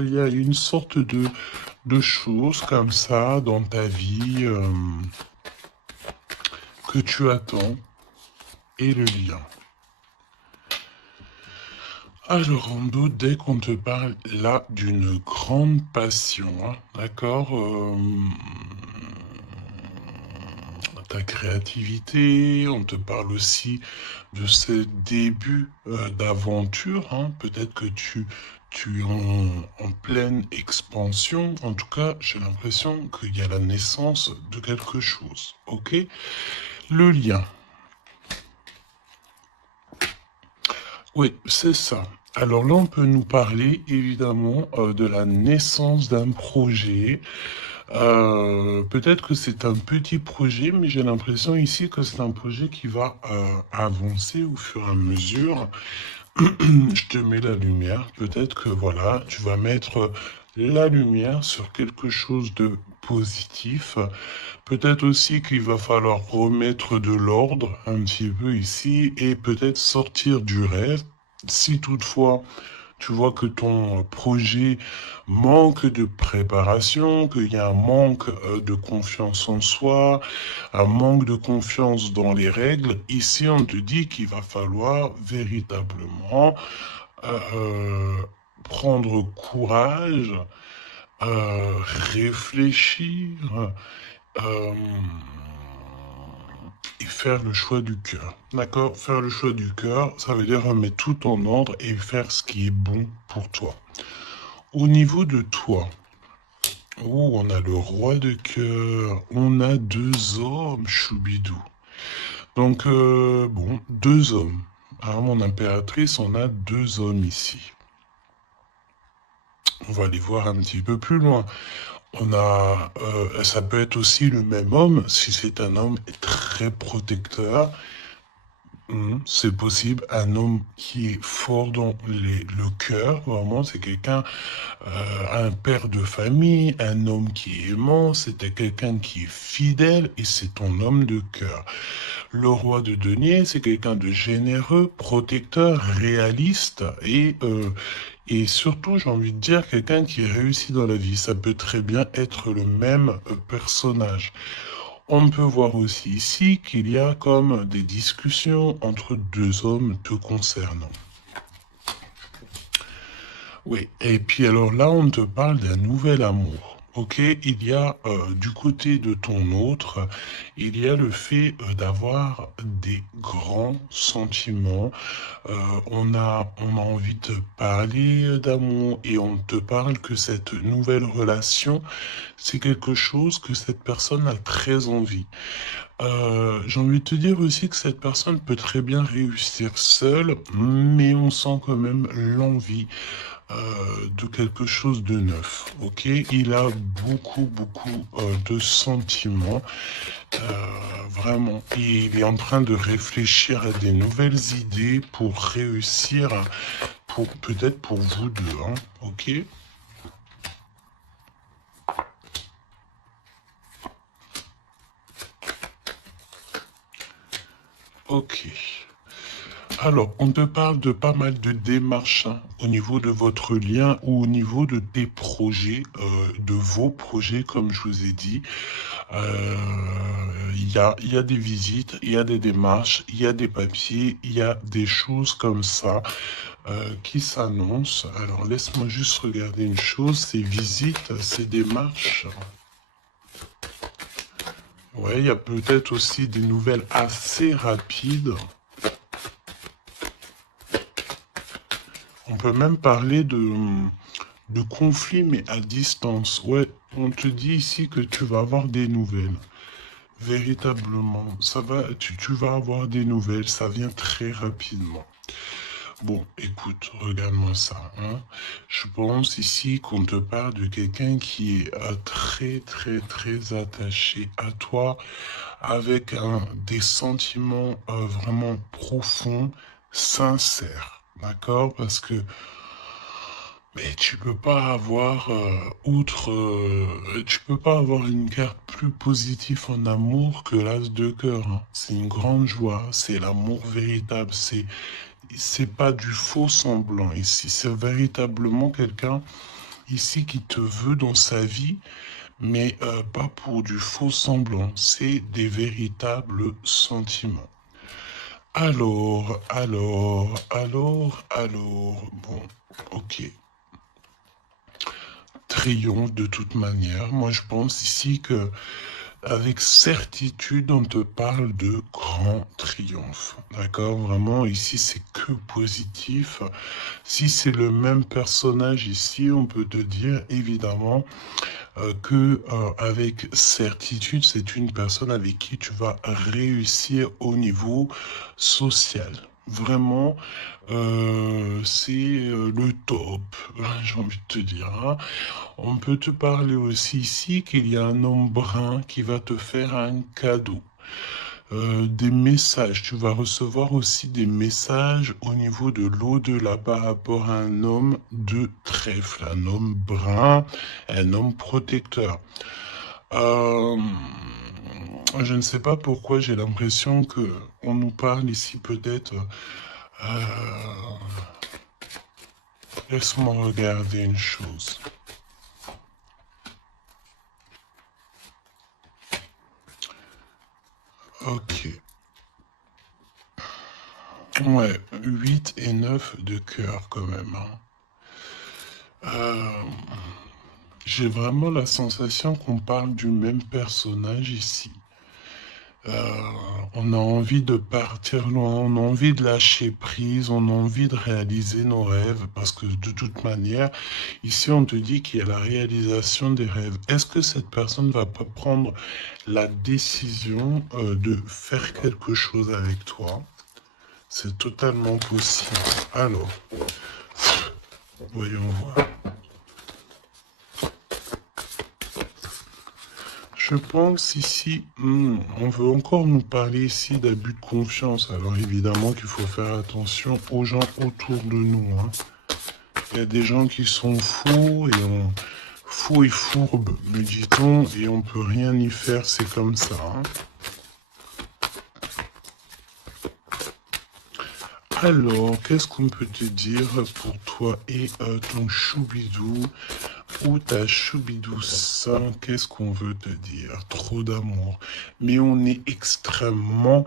Il y a une sorte de choses comme ça dans ta vie que tu attends et le lien. Alors, en doute, dès qu'on te parle là d'une grande passion, hein, d'accord, ta créativité, on te parle aussi de ce début d'aventure, hein, peut-être que tu es en pleine expansion, en tout cas, j'ai l'impression qu'il y a la naissance de quelque chose, ok? Le lien, oui, c'est ça. Alors là, on peut nous parler évidemment de la naissance d'un projet. Peut-être que c'est un petit projet, mais j'ai l'impression ici que c'est un projet qui va avancer au fur et à mesure. Je te mets la lumière. Peut-être que voilà, tu vas mettre la lumière sur quelque chose de positif. Peut-être aussi qu'il va falloir remettre de l'ordre un petit peu ici et peut-être sortir du rêve. Si toutefois tu vois que ton projet manque de préparation, qu'il y a un manque de confiance en soi, un manque de confiance dans les règles, ici on te dit qu'il va falloir véritablement euh, prendre courage, réfléchir, euh, et faire le choix du cœur. D'accord? Faire le choix du cœur, ça veut dire remettre tout en ordre et faire ce qui est bon pour toi. Au niveau de toi, oh, on a le roi de cœur, on a deux hommes, choubidou. Donc, bon, deux hommes. Ah, mon impératrice, on a deux hommes ici. On va aller voir un petit peu plus loin. On a, ça peut être aussi le même homme, si c'est un homme très protecteur. C'est possible, un homme qui est fort dans le cœur, vraiment, c'est quelqu'un, un père de famille, un homme qui est aimant, c'était quelqu'un qui est fidèle et c'est ton homme de cœur. Le roi de denier, c'est quelqu'un de généreux, protecteur, réaliste et surtout, j'ai envie de dire, quelqu'un qui réussit dans la vie. Ça peut très bien être le même personnage. On peut voir aussi ici qu'il y a comme des discussions entre deux hommes te concernant. Oui, et puis alors là, on te parle d'un nouvel amour. Ok, il y a du côté de ton autre, il y a le fait d'avoir des grands sentiments. On a envie de parler d'amour et on te parle que cette nouvelle relation, c'est quelque chose que cette personne a très envie. J'ai envie de te dire aussi que cette personne peut très bien réussir seule, mais on sent quand même l'envie de quelque chose de neuf. Ok, il a beaucoup de sentiments, vraiment. Et il est en train de réfléchir à des nouvelles idées pour réussir, pour peut-être pour vous deux. Hein, ok. Ok. Alors, on te parle de pas mal de démarches hein, au niveau de votre lien ou au niveau de tes projets, de vos projets, comme je vous ai dit. Euh, il y a des visites, il y a des démarches, il y a des papiers, il y a des choses comme ça qui s'annoncent. Alors, laisse-moi juste regarder une chose, ces visites, ces démarches. Ouais, il y a peut-être aussi des nouvelles assez rapides. On peut même parler de conflit, mais à distance. Ouais, on te dit ici que tu vas avoir des nouvelles. Véritablement, ça va, tu vas avoir des nouvelles, ça vient très rapidement. Bon, écoute, regarde-moi ça. Hein. Je pense ici qu'on te parle de quelqu'un qui est très attaché à toi, avec des sentiments vraiment profonds, sincères. D'accord? Parce que mais tu peux pas avoir, tu peux pas avoir une carte plus positive en amour que l'as de cœur. Hein. C'est une grande joie, c'est l'amour véritable, c'est pas du faux semblant ici, c'est véritablement quelqu'un, ici qui te veut dans sa vie, mais pas pour du faux semblant, c'est des véritables sentiments. Alors, bon, ok. Triomphe de toute manière. Moi, je pense ici que avec certitude, on te parle de grand triomphe. D'accord? Vraiment, ici, c'est que positif. Si c'est le même personnage ici, on peut te dire, évidemment, que avec certitude, c'est une personne avec qui tu vas réussir au niveau social. Vraiment, c'est le top, j'ai envie de te dire. Hein. On peut te parler aussi ici qu'il y a un homme brun qui va te faire un cadeau. Des messages, tu vas recevoir aussi des messages au niveau de l'au-delà par rapport à un homme de trèfle, un homme brun, un homme protecteur. Euh, je ne sais pas pourquoi j'ai l'impression que on nous parle ici peut-être. euh, Laisse-moi regarder une chose. Ok. Ouais, 8 et 9 de cœur quand même. Hein. Euh, j'ai vraiment la sensation qu'on parle du même personnage ici. Euh, on a envie de partir loin, on a envie de lâcher prise, on a envie de réaliser nos rêves, parce que de toute manière, ici on te dit qu'il y a la réalisation des rêves. Est-ce que cette personne va pas prendre la décision de faire quelque chose avec toi? C'est totalement possible. Alors, voyons voir. Je pense ici, on veut encore nous parler ici d'abus de confiance. Alors évidemment qu'il faut faire attention aux gens autour de nous. Hein. Il y a des gens qui sont fous et fourbes, me dit-on, et on peut rien y faire, c'est comme ça. Hein. Alors, qu'est-ce qu'on peut te dire pour toi et ton choubidou ou ta choubidouce? Qu'est-ce qu'on veut te dire? Trop d'amour. Mais on est extrêmement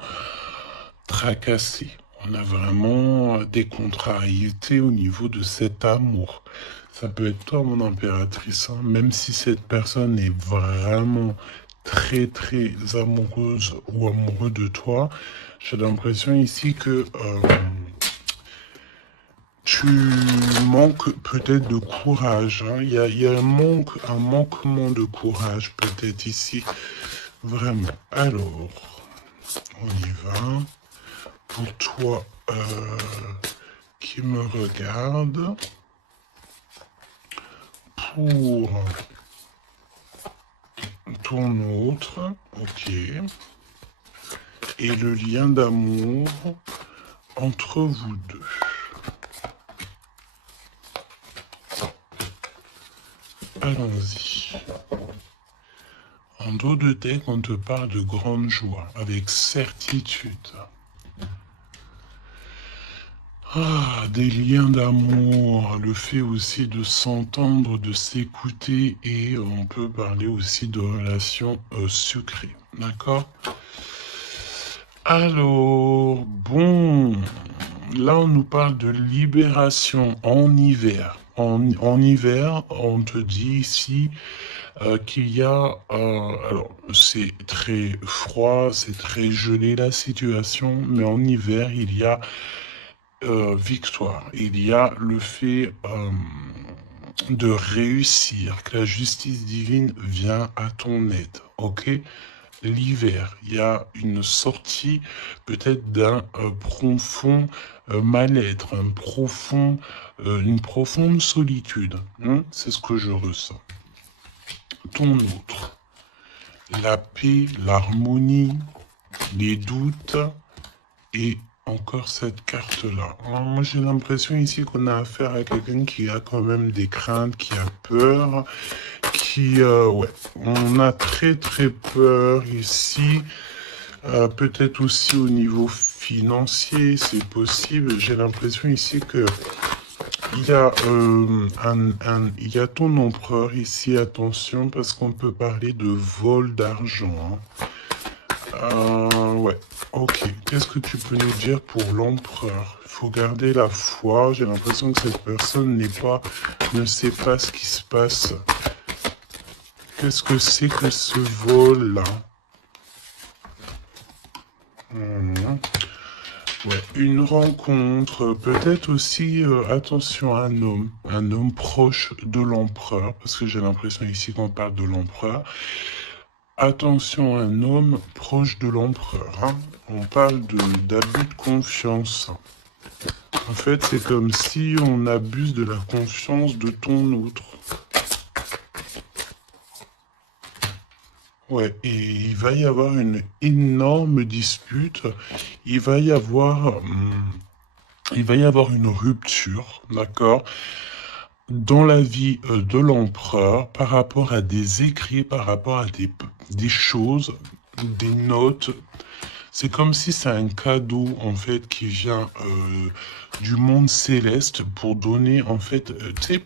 tracassé. On a vraiment des contrariétés au niveau de cet amour. Ça peut être toi, mon impératrice, hein, même si cette personne est vraiment très très amoureuse ou amoureux de toi. J'ai l'impression ici que tu manques peut-être de courage. Hein. Il y a un manquement de courage peut-être ici. Vraiment. Alors, on y va. Pour toi qui me regarde, pour ton autre, ok, et le lien d'amour entre vous deux. Allons-y. En dos de tête, on te parle de grande joie, avec certitude. Ah, des liens d'amour, le fait aussi de s'entendre, de s'écouter, et on peut parler aussi de relations sucrées. D'accord? Alors, bon, là on nous parle de libération en hiver. En hiver, on te dit ici qu'il y a, alors c'est très froid, c'est très gelé la situation, mais en hiver il y a victoire, il y a le fait de réussir, que la justice divine vient à ton aide, ok? L'hiver, il y a une sortie peut-être d'un profond mal-être, une profonde solitude. Hein. C'est ce que je ressens. Ton autre, la paix, l'harmonie, les doutes et encore cette carte-là. Moi, j'ai l'impression ici qu'on a affaire à quelqu'un qui a quand même des craintes, qui a peur, ouais, on a très très peur ici. Peut-être aussi au niveau financier, c'est possible. J'ai l'impression ici que Il y a ton empereur ici, attention, parce qu'on peut parler de vol d'argent. Ouais, ok. Qu'est-ce que tu peux nous dire pour l'empereur? Il faut garder la foi. J'ai l'impression que cette personne ne sait pas ce qui se passe. Qu'est-ce que c'est que ce vol-là? Ouais, une rencontre, peut-être aussi, attention, un homme proche de l'empereur, parce que j'ai l'impression ici qu'on parle de l'empereur. Attention, un homme proche de l'empereur, hein. On parle d'abus de confiance. En fait, c'est comme si on abuse de la confiance de ton autre. Ouais, et il va y avoir une énorme dispute. Il va y avoir, il va y avoir une rupture, d'accord, dans la vie de l'empereur par rapport à des écrits, par rapport à des choses, des notes. C'est comme si c'est un cadeau en fait qui vient du monde céleste pour donner en fait, tu sais,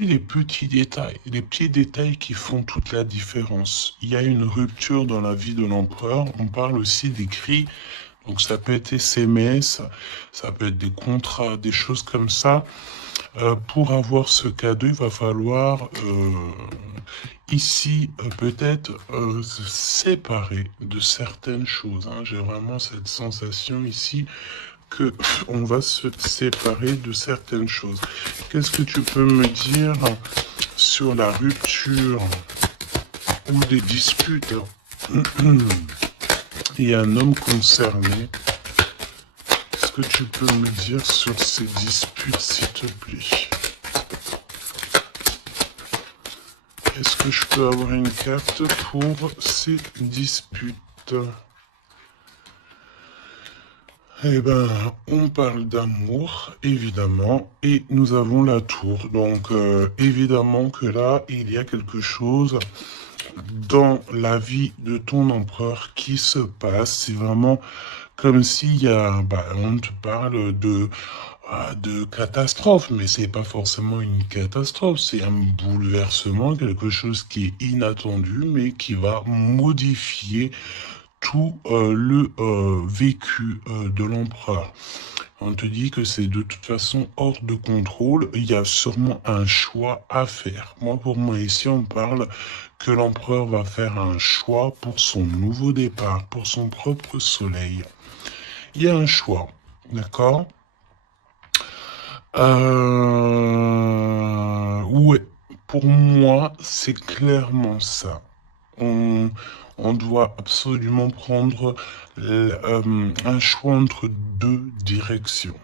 les petits détails qui font toute la différence. Il y a une rupture dans la vie de l'empereur. On parle aussi d'écrits. Donc ça peut être SMS, ça peut être des contrats, des choses comme ça. Pour avoir ce cadeau, il va falloir ici peut-être se séparer de certaines choses, hein. J'ai vraiment cette sensation ici que on va se séparer de certaines choses. Qu'est-ce que tu peux me dire sur la rupture ou des disputes? Il y a un homme concerné. Qu'est-ce que tu peux me dire sur ces disputes, s'il te plaît? Est-ce que je peux avoir une carte pour ces disputes? Eh ben, on parle d'amour, évidemment, et nous avons la tour. Donc, évidemment que là, il y a quelque chose dans la vie de ton empereur qui se passe. C'est vraiment comme s'il y a, on te parle de catastrophe, mais c'est pas forcément une catastrophe, c'est un bouleversement, quelque chose qui est inattendu, mais qui va modifier tout le vécu de l'empereur. On te dit que c'est de toute façon hors de contrôle, il y a sûrement un choix à faire. Moi, pour moi, ici, on parle que l'empereur va faire un choix pour son nouveau départ, pour son propre soleil. Il y a un choix, d'accord? Ouais, pour moi, c'est clairement ça. On, on doit absolument prendre un choix entre deux directions.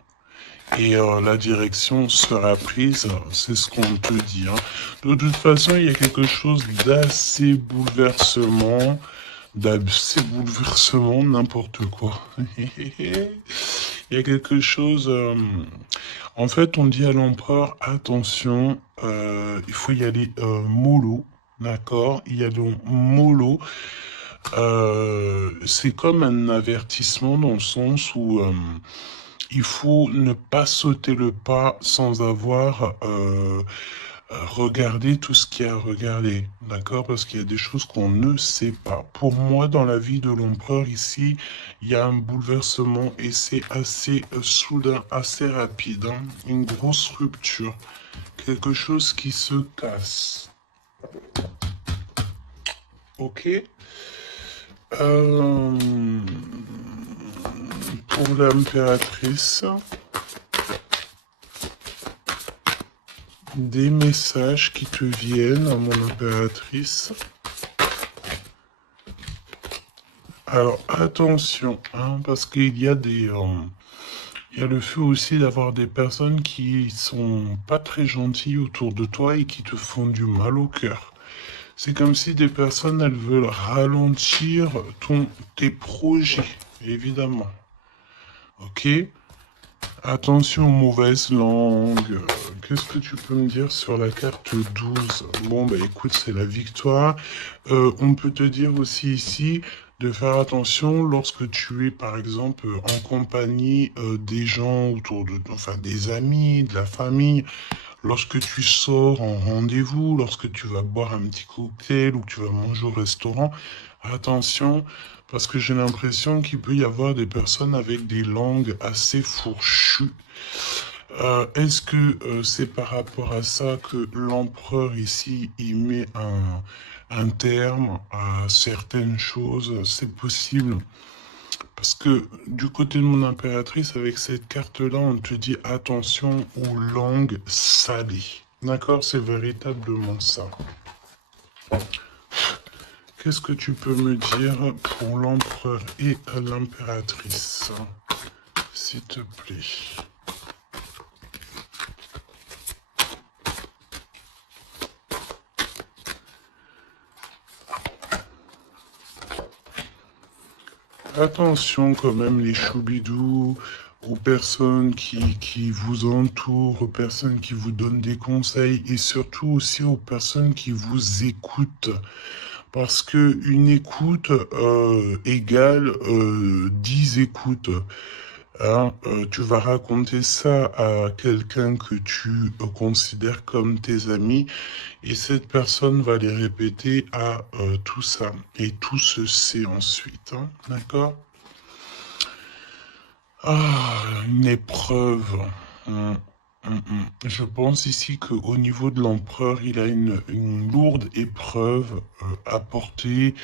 Et la direction sera prise, c'est ce qu'on te dit, hein. De toute façon, il y a quelque chose d'assez bouleversement, n'importe quoi. Il y a quelque chose. En fait, on dit à l'empereur, attention, il faut y aller mollo, d'accord? Il y a donc mollo. C'est comme un avertissement dans le sens où il faut ne pas sauter le pas sans avoir regardé tout ce qu'il y a à regarder, d'accord? Parce qu'il y a des choses qu'on ne sait pas. Pour moi, dans la vie de l'empereur ici, il y a un bouleversement et c'est assez soudain, assez rapide, hein. Une grosse rupture, quelque chose qui se casse. Ok? Euh, pour l'impératrice, des messages qui te viennent à mon impératrice. Alors attention, hein, parce qu'il y a il y a le fait aussi d'avoir des personnes qui sont pas très gentilles autour de toi et qui te font du mal au cœur. C'est comme si des personnes, elles veulent ralentir tes projets, évidemment. Ok? Attention aux mauvaises langues. Qu'est-ce que tu peux me dire sur la carte 12? Bon, bah écoute, c'est la victoire. On peut te dire aussi ici de faire attention lorsque tu es, par exemple, en compagnie des gens autour de toi, enfin des amis, de la famille. Lorsque tu sors en rendez-vous, lorsque tu vas boire un petit cocktail ou que tu vas manger au restaurant, attention, parce que j'ai l'impression qu'il peut y avoir des personnes avec des langues assez fourchues. Est-ce que c'est par rapport à ça que l'empereur ici, il met un terme à certaines choses? C'est possible. Parce que du côté de mon impératrice, avec cette carte-là, on te dit attention aux langues salées. D'accord? C'est véritablement ça. Qu'est-ce que tu peux me dire pour l'empereur et l'impératrice, s'il te plaît? Attention quand même les choubidous, aux personnes qui vous entourent, aux personnes qui vous donnent des conseils et surtout aussi aux personnes qui vous écoutent. Parce que une écoute égale 10 écoutes. Hein, tu vas raconter ça à quelqu'un que tu considères comme tes amis et cette personne va les répéter à tout ça. Et tout se sait ensuite. Hein, d'accord? Ah, une épreuve. Hum, Je pense ici qu'au niveau de l'empereur, il a une lourde épreuve à porter.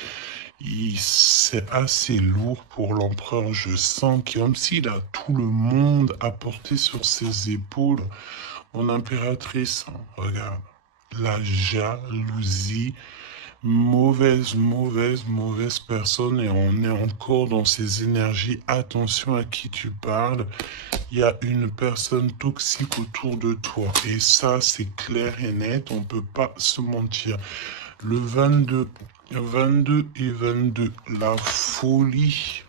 C'est assez lourd pour l'empereur. Je sens comme s'il a tout le monde à porter sur ses épaules. Mon impératrice, hein, regarde, la jalousie. Mauvaise personne et on est encore dans ces énergies. Attention à qui tu parles. Il y a une personne toxique autour de toi. Et ça, c'est clair et net. On ne peut pas se mentir. Le 22 et 22, la folie.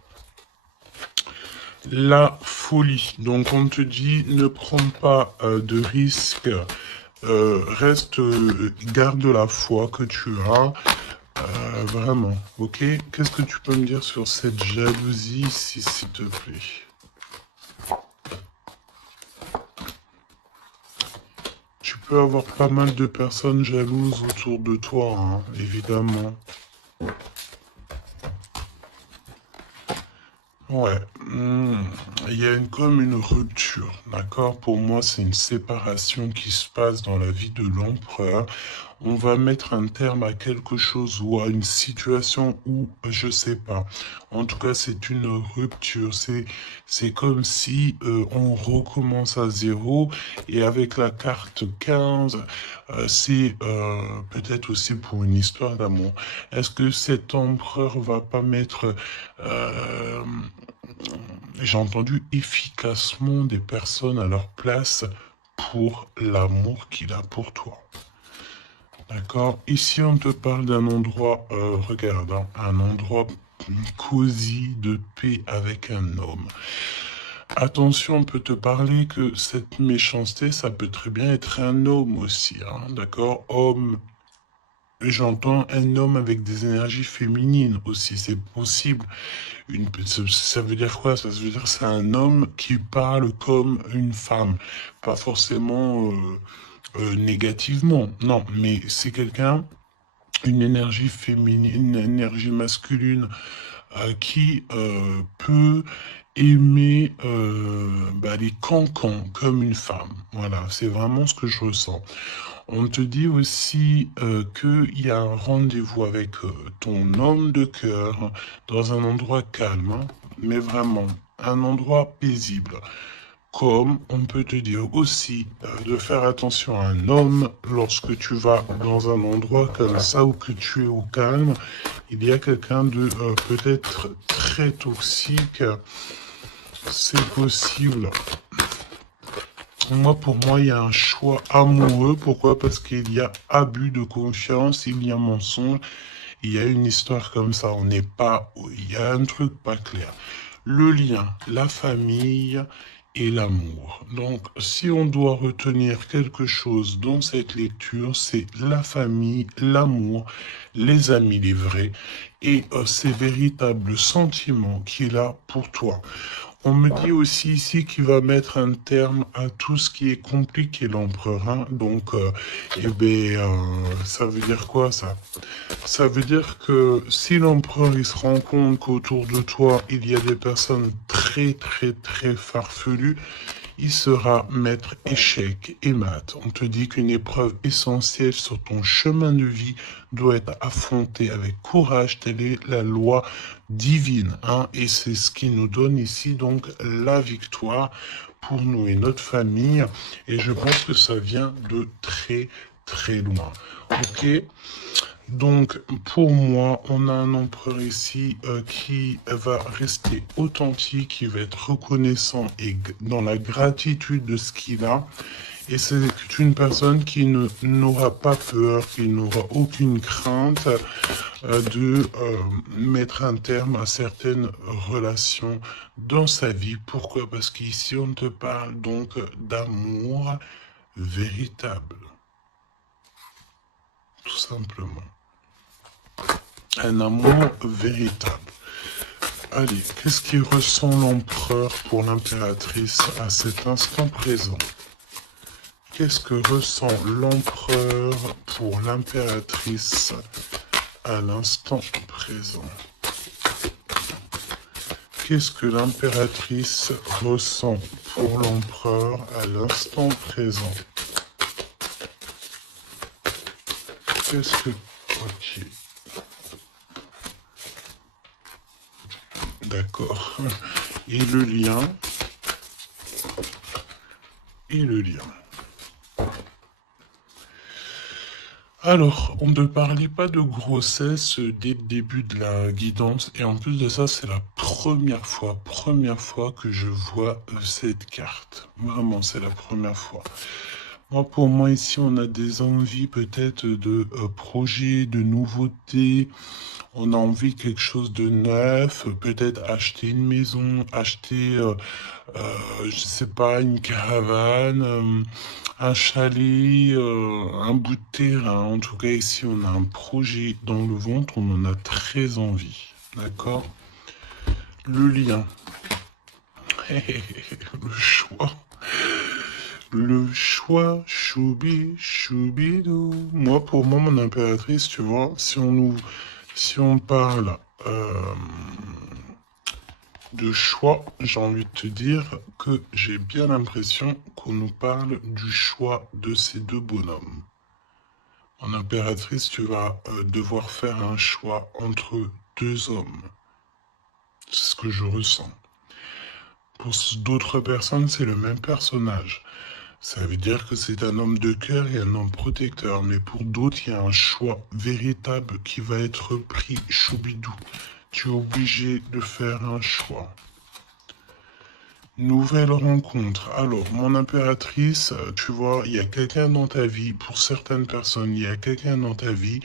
La folie. Donc on te dit, ne prends pas de risques. Garde la foi que tu as. Vraiment, ok? Qu'est-ce que tu peux me dire sur cette jalousie ici, s'il te plaît? Tu peux avoir pas mal de personnes jalouses autour de toi, hein, évidemment. Ouais, il y a comme une rupture, d'accord? Pour moi, c'est une séparation qui se passe dans la vie de l'empereur. On va mettre un terme à quelque chose ou à une situation où, je sais pas. En tout cas, c'est une rupture. C'est comme si on recommence à zéro. Et avec la carte 15, c'est peut-être aussi pour une histoire d'amour. Est-ce que cet empereur va pas mettre euh, j'ai entendu efficacement des personnes à leur place pour l'amour qu'il a pour toi. D'accord? Ici, on te parle d'un endroit, regarde, hein, un endroit cosy de paix avec un homme. Attention, on peut te parler que cette méchanceté, ça peut très bien être un homme aussi, hein, d'accord? Homme, j'entends un homme avec des énergies féminines aussi, c'est possible. Ça veut dire quoi? Ça veut dire que c'est un homme qui parle comme une femme. Pas forcément négativement, non, mais c'est quelqu'un, une énergie féminine, une énergie masculine qui peut aimer les cancans comme une femme. Voilà, c'est vraiment ce que je ressens. On te dit aussi qu'il y a un rendez-vous avec ton homme de cœur dans un endroit calme, hein, mais vraiment un endroit paisible. Comme on peut te dire aussi de faire attention à un homme lorsque tu vas dans un endroit comme ça ou que tu es au calme, il y a quelqu'un de peut-être très toxique, c'est possible. Pour moi, il y a un choix amoureux. Pourquoi? Parce qu'il y a abus de confiance, il y a mensonge, il y a une histoire comme ça. On n'est pas, il y a un truc pas clair. Le lien, la famille et l'amour. Donc, si on doit retenir quelque chose dans cette lecture, c'est la famille, l'amour, les amis, les vrais, et ces véritables sentiments qu'il a pour toi. On me dit aussi ici qu'il va mettre un terme à tout ce qui est compliqué, l'empereur. Hein. Donc, ça veut dire quoi ça? Ça veut dire que si l'empereur il se rend compte qu'autour de toi il y a des personnes très très très farfelues, il sera maître échec et mat. On te dit qu'une épreuve essentielle sur ton chemin de vie doit être affrontée avec courage. Telle est la loi divine. Hein, et c'est ce qui nous donne ici donc la victoire pour nous et notre famille. Et je pense que ça vient de très très loin. Ok? Donc, pour moi, on a un empereur ici qui va rester authentique, qui va être reconnaissant et dans la gratitude de ce qu'il a. Et c'est une personne qui n'aura pas peur, qui n'aura aucune crainte de mettre un terme à certaines relations dans sa vie. Pourquoi? Parce qu'ici, on te parle donc d'amour véritable, tout simplement. Un amour véritable. Allez, qu'est-ce qui ressent l'empereur pour l'impératrice à cet instant présent? Qu'est-ce que ressent l'empereur pour l'impératrice à l'instant présent? Qu'est-ce que l'impératrice ressent pour l'empereur à l'instant présent? Qu'est-ce que... Ok. D'accord. Et le lien? Et le lien. Alors, on ne parlait pas de grossesse dès le début de la guidance. Et en plus de ça, c'est la première fois que je vois cette carte. Vraiment, c'est la première fois. Moi, pour moi, ici, on a des envies peut-être de projets, de nouveautés. On a envie de quelque chose de neuf, peut-être acheter une maison, acheter, je sais pas, une caravane, un chalet, un bout de terrain. En tout cas, ici, on a un projet dans le ventre, on en a très envie. D'accord? Le lien. Le choix. Le choix, choubi, choubidou. Moi, pour moi, mon impératrice, tu vois, si on parle de choix, j'ai envie de te dire que j'ai bien l'impression qu'on nous parle du choix de ces deux bonhommes. En impératrice, tu vas devoir faire un choix entre deux hommes. C'est ce que je ressens. Pour d'autres personnes, c'est le même personnage. Ça veut dire que c'est un homme de cœur et un homme protecteur. Mais pour d'autres, il y a un choix véritable qui va être pris. Choubidou, tu es obligé de faire un choix. Nouvelle rencontre. Alors, mon impératrice, tu vois, il y a quelqu'un dans ta vie. Pour certaines personnes, il y a quelqu'un dans ta vie.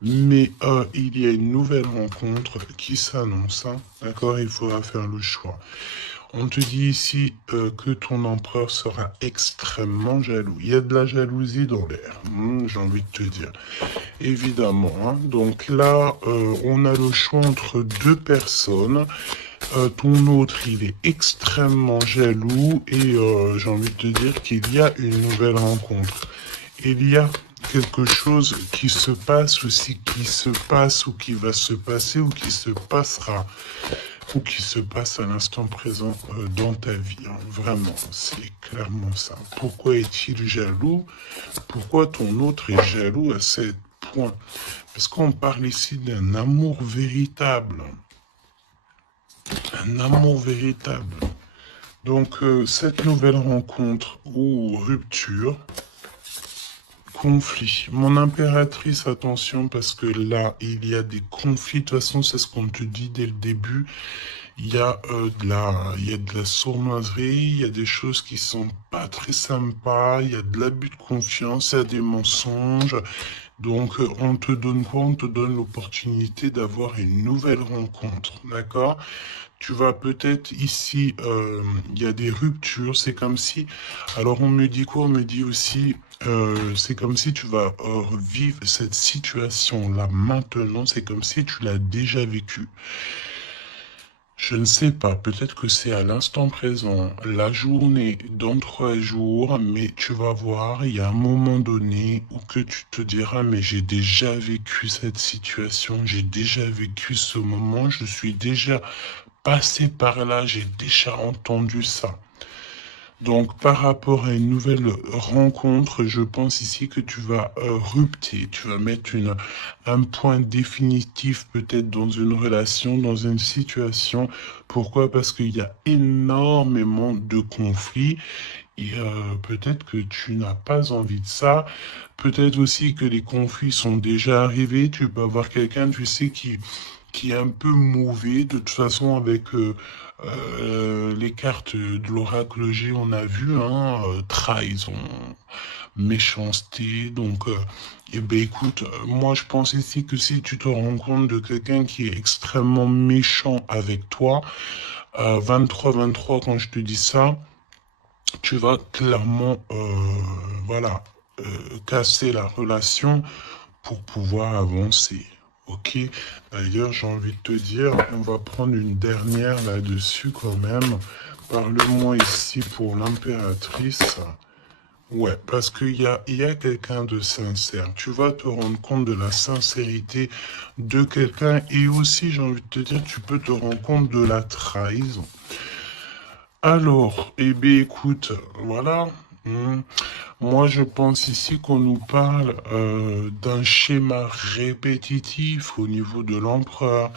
Mais il y a une nouvelle rencontre qui s'annonce. Hein, d'accord? Il faudra faire le choix. On te dit ici que ton empereur sera extrêmement jaloux. Il y a de la jalousie dans l'air, j'ai envie de te dire. Évidemment. Hein. Donc là, on a le choix entre deux personnes. Ton autre, il est extrêmement jaloux et j'ai envie de te dire qu'il y a une nouvelle rencontre. Il y a quelque chose qui se passe aussi, qui se passe ou qui va se passer ou qui se passera ou qui se passe à l'instant présent dans ta vie. Hein. Vraiment, c'est clairement ça. Pourquoi est-il jaloux? Pourquoi ton autre est jaloux à ce point? Parce qu'on parle ici d'un amour véritable. Un amour véritable. Donc, cette nouvelle rencontre ou rupture, conflit. Mon impératrice, attention, parce que là, il y a des conflits. De toute façon, c'est ce qu'on te dit dès le début. Il y a de la sournoiserie, il y a des choses qui sont pas très sympas, il y a de l'abus de confiance, il y a des mensonges, Donc, on te donne quoi? On te donne l'opportunité d'avoir une nouvelle rencontre, d'accord? Tu vas peut-être ici, il y a des ruptures, c'est comme si, alors on me dit quoi? On me dit aussi, c'est comme si tu vas vivre cette situation-là maintenant, c'est comme si tu l'as déjà vécue. Je ne sais pas, peut-être que c'est à l'instant présent, la journée, dans 3 jours, mais tu vas voir, il y a un moment donné où que tu te diras, mais j'ai déjà vécu cette situation, j'ai déjà vécu ce moment, je suis déjà passé par là, j'ai déjà entendu ça. Donc, par rapport à une nouvelle rencontre, je pense ici que tu vas rupter, tu vas mettre un point définitif peut-être dans une relation, dans une situation. Pourquoi? Parce qu'il y a énormément de conflits et peut-être que tu n'as pas envie de ça. Peut-être aussi que les conflits sont déjà arrivés. Tu peux avoir quelqu'un, tu sais, qui est un peu mauvais. De toute façon, avec les cartes de l'oracle G, on a vu, hein, trahison, méchanceté. Donc, eh ben, écoute, moi, je pense ici que si tu te rends compte de quelqu'un qui est extrêmement méchant avec toi, 23-23, quand je te dis ça, tu vas clairement, voilà, casser la relation pour pouvoir avancer. Ok? D'ailleurs, j'ai envie de te dire, on va prendre une dernière là-dessus quand même. Parle-moi ici pour l'impératrice. Ouais, parce qu'il y a quelqu'un de sincère. Tu vas te rendre compte de la sincérité de quelqu'un et aussi, j'ai envie de te dire, tu peux te rendre compte de la trahison. Alors, eh bien, écoute, voilà. Moi, je pense ici qu'on nous parle d'un schéma répétitif au niveau de l'empereur.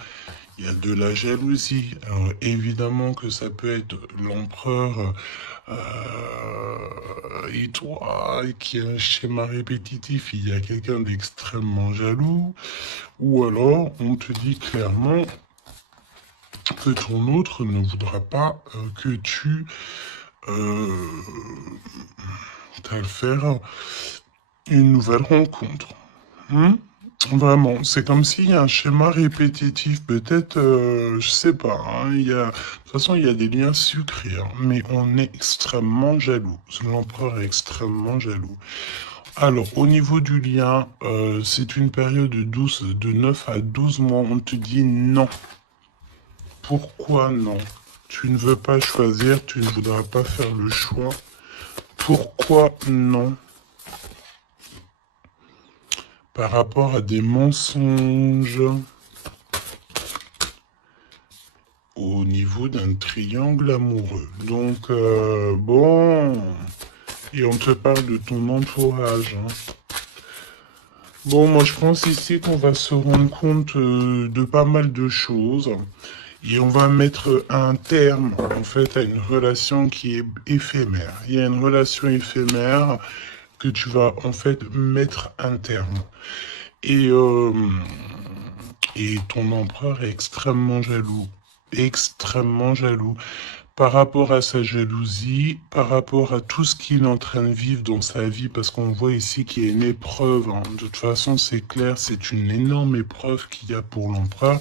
Il y a de la jalousie. Alors, évidemment que ça peut être l'empereur et toi qui a un schéma répétitif. Il y a quelqu'un d'extrêmement jaloux. Ou alors, on te dit clairement que ton autre ne voudra pas que tu le faire une nouvelle rencontre. Hmm. Vraiment, c'est comme s'il y a un schéma répétitif, peut-être, je sais pas, hein, de toute façon, il y a des liens sucrés, hein, mais on est extrêmement jaloux. L'empereur est extrêmement jaloux. Alors, au niveau du lien, c'est une période de 9 à 12 mois, on te dit non. Pourquoi non? Tu ne veux pas choisir, tu ne voudras pas faire le choix. Pourquoi non? Par rapport à des mensonges au niveau d'un triangle amoureux. Donc, bon, et on te parle de ton entourage. Hein. Bon, moi je pense ici qu'on va se rendre compte de pas mal de choses. Et on va mettre un terme, en fait, à une relation qui est éphémère. Il y a une relation éphémère que tu vas, en fait, mettre un terme. Et, euh, et ton empereur est extrêmement jaloux. Extrêmement jaloux. Par rapport à sa jalousie, par rapport à tout ce qu'il est en train de vivre dans sa vie, parce qu'on voit ici qu'il y a une épreuve. Hein. De toute façon, c'est clair, c'est une énorme épreuve qu'il y a pour l'empereur.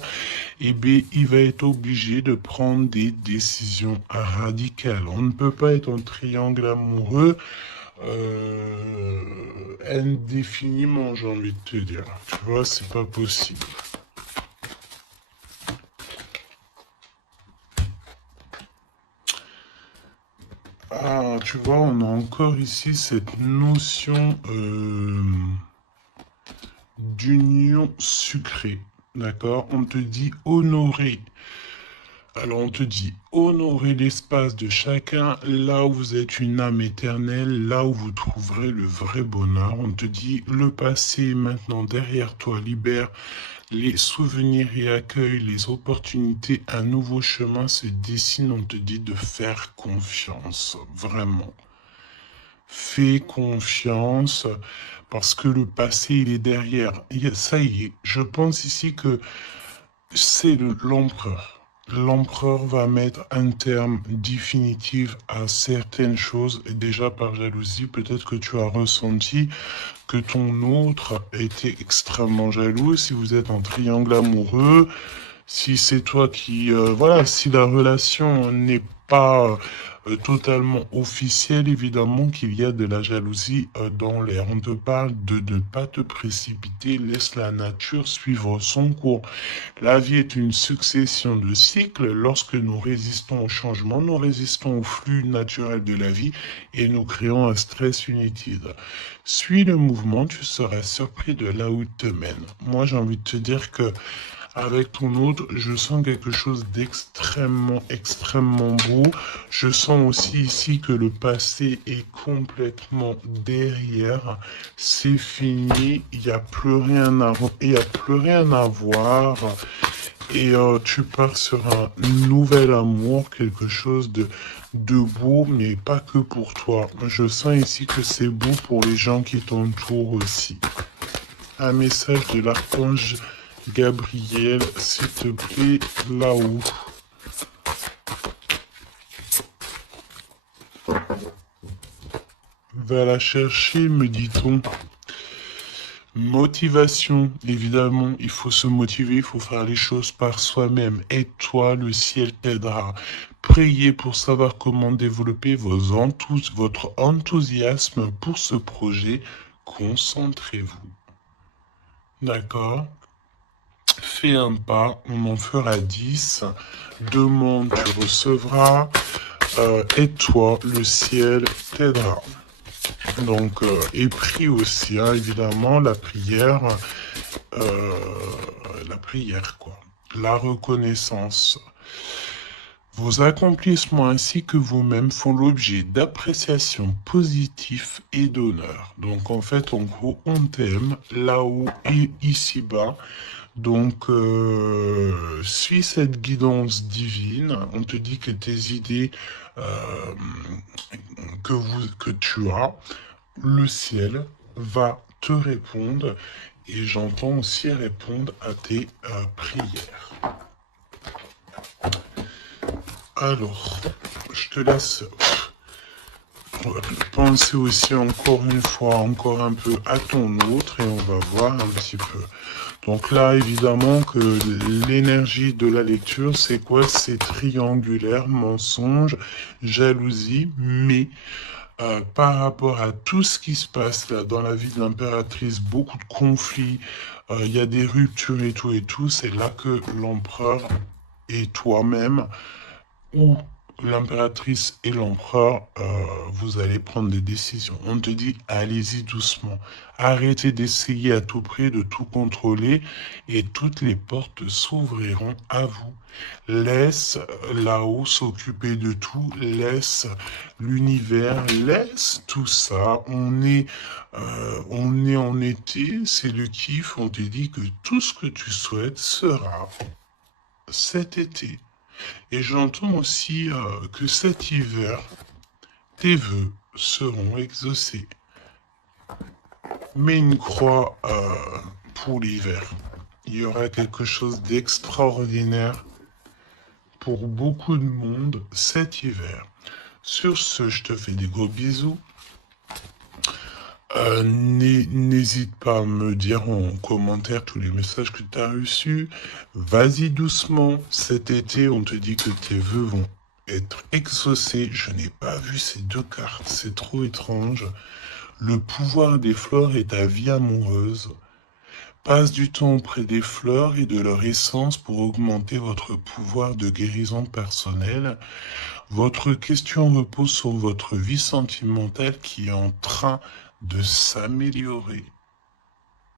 Eh bien, il va être obligé de prendre des décisions radicales. On ne peut pas être en triangle amoureux indéfiniment, j'ai envie de te dire. Tu vois, c'est pas possible. Ah, tu vois, on a encore ici cette notion d'union sucrée. D'accord? On te dit honorer. Alors on te dit honorer l'espace de chacun, là où vous êtes une âme éternelle, là où vous trouverez le vrai bonheur. On te dit le passé est maintenant derrière toi, libère les souvenirs et accueille les opportunités. Un nouveau chemin se dessine, on te dit de faire confiance, vraiment. Fais confiance parce que le passé, il est derrière. Ça y est, je pense ici que c'est l'empereur. l'empereur va mettre un terme définitif à certaines choses. Et déjà par jalousie, peut-être que tu as ressenti que ton autre était extrêmement jaloux. Si vous êtes en triangle amoureux, si c'est toi qui... voilà, si la relation n'est pas totalement officielle, évidemment qu'il y a de la jalousie dans l'air. On te parle de ne pas te précipiter, laisse la nature suivre son cours. La vie est une succession de cycles. Lorsque nous résistons au changement, nous résistons au flux naturel de la vie et nous créons un stress inutile. Suis le mouvement, tu seras surpris de là où il te mène. Moi, j'ai envie de te dire que avec ton autre, je sens quelque chose d'extrêmement, extrêmement beau. Je sens aussi ici que le passé est complètement derrière. C'est fini. Il n'y a plus rien à, il y a plus rien à voir. Et tu pars sur un nouvel amour, quelque chose de beau, mais pas que pour toi. Je sens ici que c'est beau pour les gens qui t'entourent aussi. Un message de l'archange Gabriel, s'il te plaît, là-haut. Va la chercher, me dit-on. Motivation, évidemment, il faut se motiver, il faut faire les choses par soi-même. Et toi, le ciel t'aidera. Priez pour savoir comment développer votre enthousiasme pour ce projet. Concentrez-vous. D'accord? Fais un pas, on en fera 10. Demande, tu recevras. Et toi, le ciel t'aidera. Donc, et prie aussi, hein, évidemment, la prière, quoi. La reconnaissance. Vos accomplissements ainsi que vous-même font l'objet d'appréciation positive et d'honneur. Donc, en fait, en gros, on t'aime là-haut et ici-bas. Donc, suis cette guidance divine. On te dit que tes idées que tu as, le ciel va te répondre et j'entends aussi répondre à tes prières. Alors, je te laisse penser aussi encore une fois, encore un peu à ton autre et on va voir un petit peu. Donc là, évidemment que l'énergie de la lecture, c'est quoi? C'est triangulaire, mensonge, jalousie, mais par rapport à tout ce qui se passe là dans la vie de l'impératrice, beaucoup de conflits, il y a des ruptures et tout, c'est là que l'empereur et toi-même, ou l'impératrice et l'empereur, vous allez prendre des décisions. On te dit, allez-y doucement. Arrêtez d'essayer à tout prix de tout contrôler et toutes les portes s'ouvriront à vous. Laisse là-haut s'occuper de tout, laisse l'univers, laisse tout ça. On est en été, c'est le kiff. On te dit que tout ce que tu souhaites sera cet été. Et j'entends aussi que cet hiver, tes vœux seront exaucés. Mets une croix pour l'hiver. Il y aura quelque chose d'extraordinaire pour beaucoup de monde cet hiver. Sur ce, je te fais des gros bisous. N'hésite pas à me dire en commentaire tous les messages que tu as reçus. Vas-y doucement. Cet été, on te dit que tes vœux vont être exaucés. Je n'ai pas vu ces deux cartes. C'est trop étrange. Le pouvoir des fleurs est ta vie amoureuse. Passe du temps auprès des fleurs et de leur essence pour augmenter votre pouvoir de guérison personnelle. Votre question repose sur votre vie sentimentale qui est en train de s'améliorer.